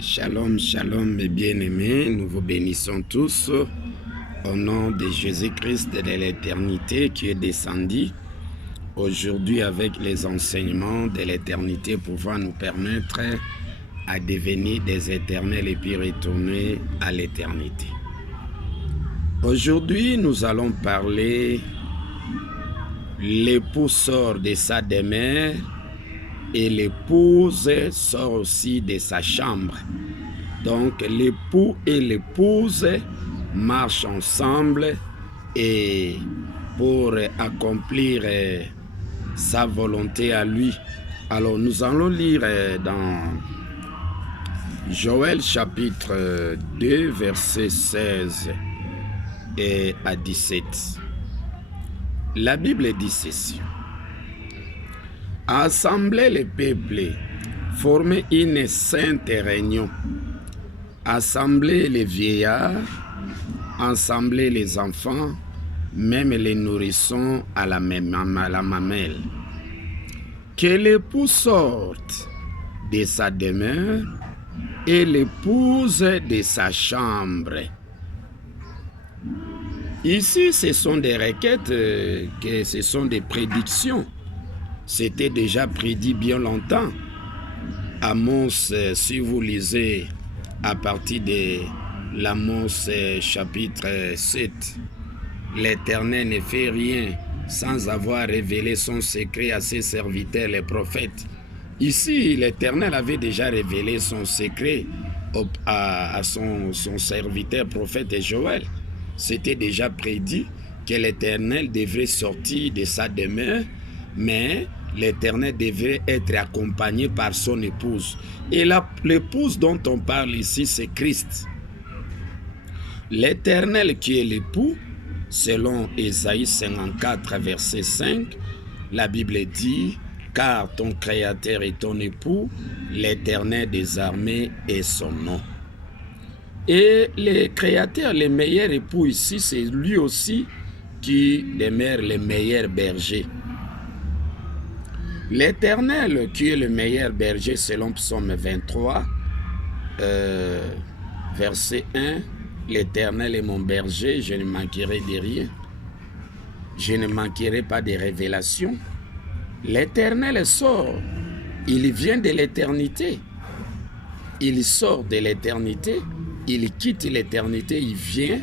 Shalom, shalom mes bien-aimés, nous vous bénissons tous au nom de Jésus-Christ de l'éternité qui est descendu aujourd'hui avec les enseignements de l'éternité pouvant nous permettre à devenir des éternels et puis retourner à l'éternité. Aujourd'hui, nous allons parler l'époux sort de sa demeure et l'épouse sort aussi de sa chambre. Donc l'époux et l'épouse marchent ensemble et pour accomplir sa volonté à lui. Alors nous allons lire dans Joël chapitre 2 versets 16 et à 17. La Bible dit ceci: Assemblez les peuples, formez une sainte réunion, assemblez les vieillards, assemblez les enfants, même les nourrissons à la mamelle. Que l'époux sorte de sa demeure et l'épouse de sa chambre. Ici, ce sont des requêtes, ce sont des prédictions. C'était déjà prédit bien longtemps. Amos, si vous lisez à partir de l'Amos chapitre 7, l'Éternel ne fait rien sans avoir révélé son secret à ses serviteurs, les prophètes. Ici, l'Éternel avait déjà révélé son secret à son serviteur prophète Joël. C'était déjà prédit que l'Éternel devrait sortir de sa demeure, mais l'Éternel devrait être accompagné par son épouse. Et l'épouse dont on parle ici, c'est Christ. L'Éternel qui est l'époux, selon Ésaïe 54, verset 5, la Bible dit: car ton Créateur est ton époux, l'Éternel des armées est son nom. Et le Créateur, le meilleur époux ici, c'est lui aussi qui demeure le meilleur berger. L'Éternel qui est le meilleur berger selon Psaume 23, verset 1, l'Éternel est mon berger, je ne manquerai de rien. Je ne manquerai pas de révélations. L'Éternel sort, il vient de l'éternité. Il sort de l'éternité, il quitte l'éternité, il vient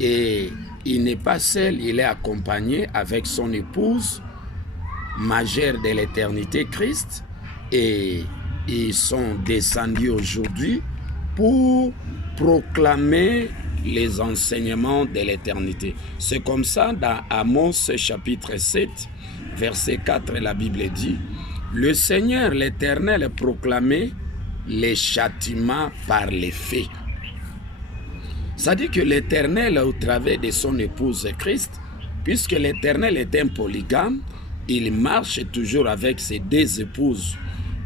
et il n'est pas seul, il est accompagné avec son épouse majeure de l'éternité, Christ, et ils sont descendus aujourd'hui pour proclamer les enseignements de l'éternité. C'est comme ça dans Amos chapitre 7, verset 4, la Bible dit: le Seigneur l'Éternel proclamait les châtiments par les faits. Ça dit que l'Éternel, au travers de son épouse Christ, puisque l'Éternel est un polygame, il marche toujours avec ses deux épouses.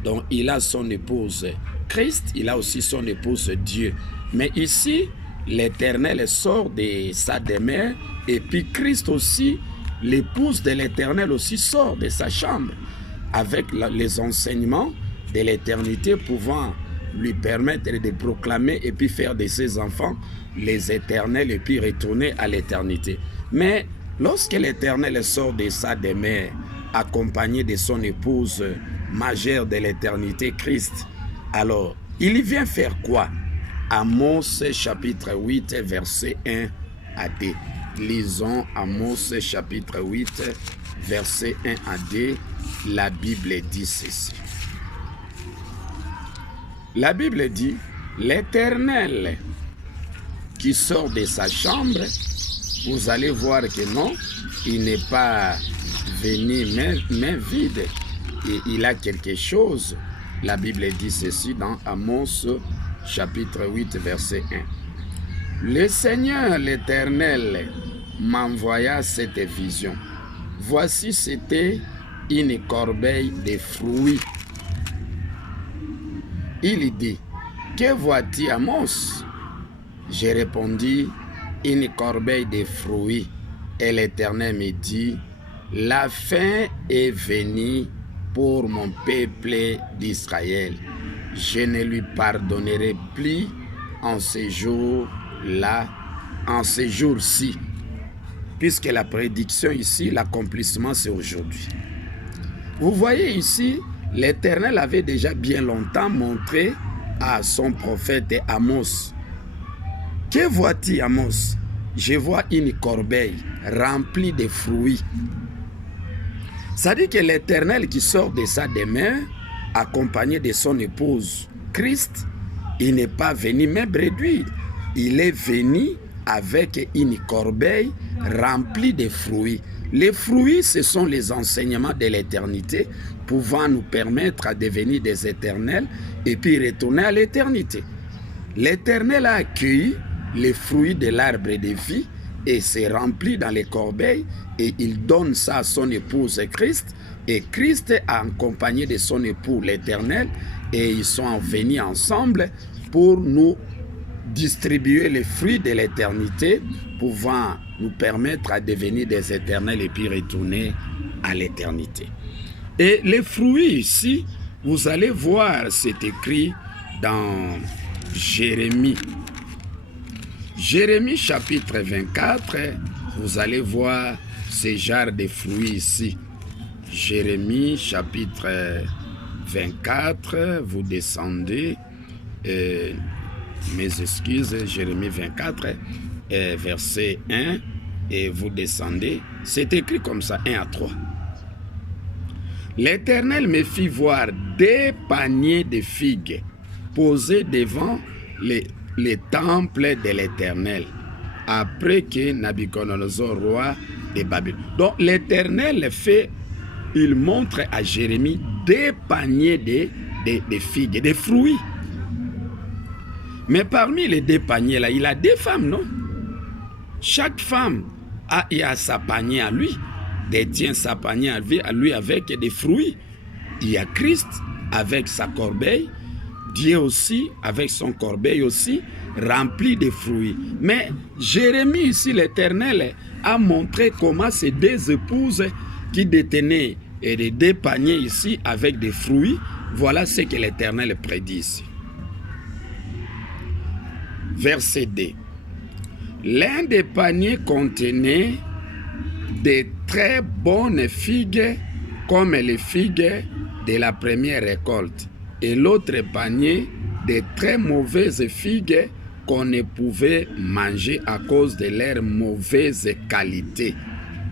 Donc il a son épouse Christ, il a aussi son épouse Dieu. Mais ici, l'Éternel sort de sa demeure et puis Christ aussi, l'épouse de l'Éternel aussi sort de sa chambre avec les enseignements de l'éternité pouvant lui permettre de proclamer et puis faire de ses enfants les éternels et puis retourner à l'éternité. Mais lorsque l'Éternel sort de sa demeure accompagné de son épouse majeure de l'éternité, Christ, alors il vient faire quoi? Amos chapitre 8 verset 1 à 2. Lisons Amos chapitre 8 verset 1 à 2. La Bible dit ceci. La Bible dit: l'Éternel qui sort de sa chambre, vous allez voir que non, il n'est pas venu main vide. Et il a quelque chose. La Bible dit ceci dans Amos chapitre 8 verset 1. Le Seigneur l'Éternel m'envoya cette vision. Voici, c'était une corbeille de fruits. Il dit: que vois-tu, Amos? J'ai répondu: une corbeille de fruits. Et l'Éternel me dit: la fin est venue pour mon peuple d'Israël. je ne lui pardonnerai plus en ces jours-là, en ces jours-ci. Puisque la prédiction ici, l'accomplissement, c'est aujourd'hui. Vous voyez ici, l'Éternel avait déjà bien longtemps montré à son prophète Amos. Que vois-tu, Amos? Je vois une corbeille remplie de fruits. Ça dit que l'Éternel qui sort de sa demeure, accompagné de son épouse Christ, il n'est pas venu même réduire. Il est venu avec une corbeille remplie de fruits. Les fruits, ce sont les enseignements de l'éternité, pouvant nous permettre à devenir des éternels et puis retourner à l'éternité. L'Éternel a accueilli les fruits de l'arbre de vie et s'est rempli dans les corbeilles et il donne ça à son épouse Christ. Et Christ a accompagné de son époux l'Éternel et ils sont venus ensemble pour nous distribuer les fruits de l'éternité, pouvant nous permettre à devenir des éternels et puis retourner à l'éternité. Et les fruits ici, vous allez voir, c'est écrit dans Jérémie. Jérémie chapitre 24, vous allez voir ce genre de fruits ici. Jérémie chapitre 24, vous descendez, mes excuses, Jérémie 24, verset 1, et vous descendez, c'est écrit comme ça, 1 à 3. L'Éternel me fit voir des paniers de figues posés devant les temples de l'Éternel, après que Nabuchodonosor, roi de Babylone. Donc l'Éternel il montre à Jérémie des paniers de figues, des fruits. Mais parmi les deux paniers là, il a des femmes, non? Chaque femme a sa panier à lui, détient sa panier à lui avec des fruits. Il y a Christ avec sa corbeille, Dieu aussi avec son corbeille aussi, rempli de fruits. Mais Jérémie ici, l'Éternel, a montré comment ces deux épouses qui détenaient des deux paniers ici avec des fruits, voilà ce que l'Éternel prédit ici. Verset 2. L'un des paniers contenait de très bonnes figues comme les figues de la première récolte, et l'autre panier de très mauvaises figues qu'on ne pouvait manger à cause de leur mauvaise qualité.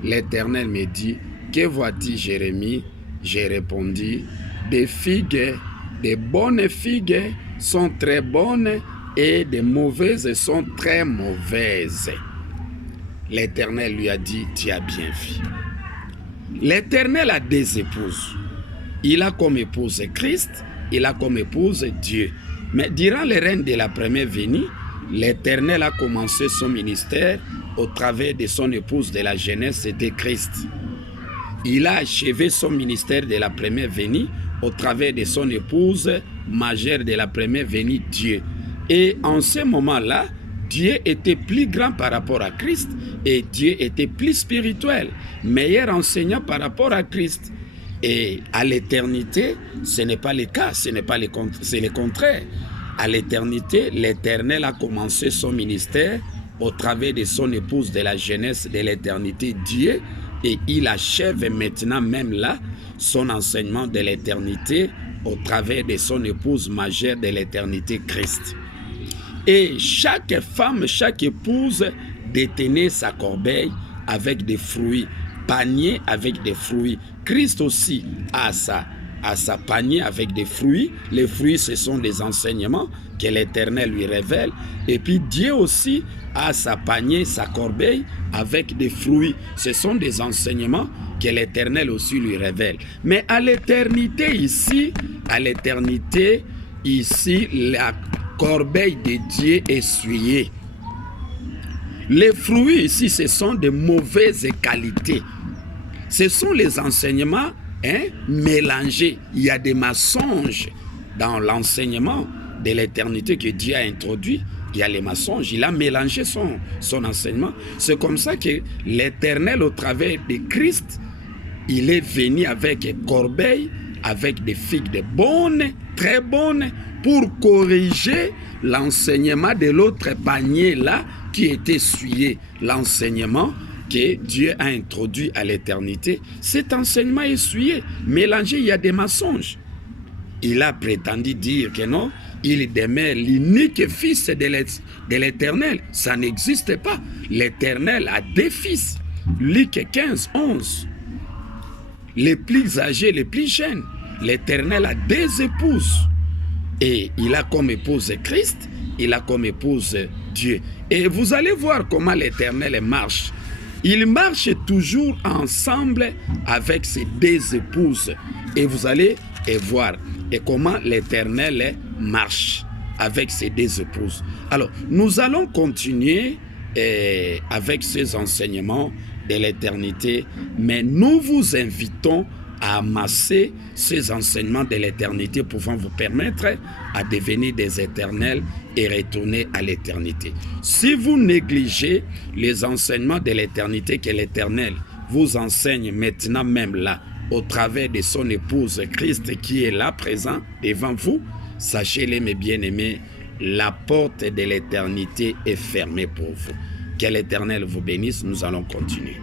L'Éternel me dit, que vois-tu, Jérémie? J'ai répondu, des figues, des bonnes figues sont très bonnes et des mauvaises sont très mauvaises. L'Éternel lui a dit, tu as bien fait. L'Éternel a deux épouses. Il a comme épouse Christ, il a comme épouse Dieu. Mais durant le règne de la première venue, l'Éternel a commencé son ministère au travers de son épouse de la jeunesse, c'était Christ. Il a achevé son ministère de la première venue au travers de son épouse majeure de la première venue, Dieu. Et en ce moment-là, Dieu était plus grand par rapport à Christ et Dieu était plus spirituel, meilleur enseignant par rapport à Christ. Et à l'éternité, ce n'est pas le cas, c'est le contraire. À l'éternité, l'Éternel a commencé son ministère au travers de son épouse de la jeunesse de l'éternité, Dieu, et il achève maintenant même là son enseignement de l'éternité au travers de son épouse majeure de l'éternité, Christ. Et chaque femme, chaque épouse détenait sa corbeille avec des fruits, panier avec des fruits. Christ aussi a sa panier avec des fruits. Les fruits, ce sont des enseignements que l'Éternel lui révèle. Et puis Dieu aussi a sa panier, sa corbeille avec des fruits. Ce sont des enseignements que l'Éternel aussi lui révèle. Mais à l'éternité ici, la corbeille de Dieu essuyée. Les fruits ici, ce sont de mauvaises qualités. Ce sont les enseignements mélangés. Il y a des mensonges dans l'enseignement de l'éternité que Dieu a introduit. Il y a les mensonges. Il a mélangé son enseignement. C'est comme ça que l'Éternel, au travers de Christ, il est venu avec corbeille avec des figues bonnes, très bonnes, pour corriger l'enseignement de l'autre panier là qui était essuyé. L'enseignement que Dieu a introduit à l'éternité, cet enseignement essuyé, mélangé, il y a des mensonges. Il a prétendu dire que non, il demeure l'unique fils de l'Éternel. Ça n'existe pas. L'Éternel a des fils. Luc 15, 11. Les plus âgés, les plus jeunes. L'Éternel a des épouses. Et il a comme épouse Christ, il a comme épouse Dieu. Et vous allez voir comment l'Éternel marche. Il marche toujours ensemble avec ses deux épouses. Et vous allez voir et comment l'Éternel marche avec ses deux épouses. Alors, nous allons continuer avec ces enseignements de l'éternité, mais nous vous invitons à amasser ces enseignements de l'éternité pouvant vous permettre à devenir des éternels et retourner à l'éternité. Si vous négligez les enseignements de l'éternité que l'Éternel vous enseigne maintenant même là, au travers de son épouse Christ qui est là présent devant vous, sachez-le mes bien-aimés, la porte de l'éternité est fermée pour vous. Que l'Éternel vous bénisse, nous allons continuer.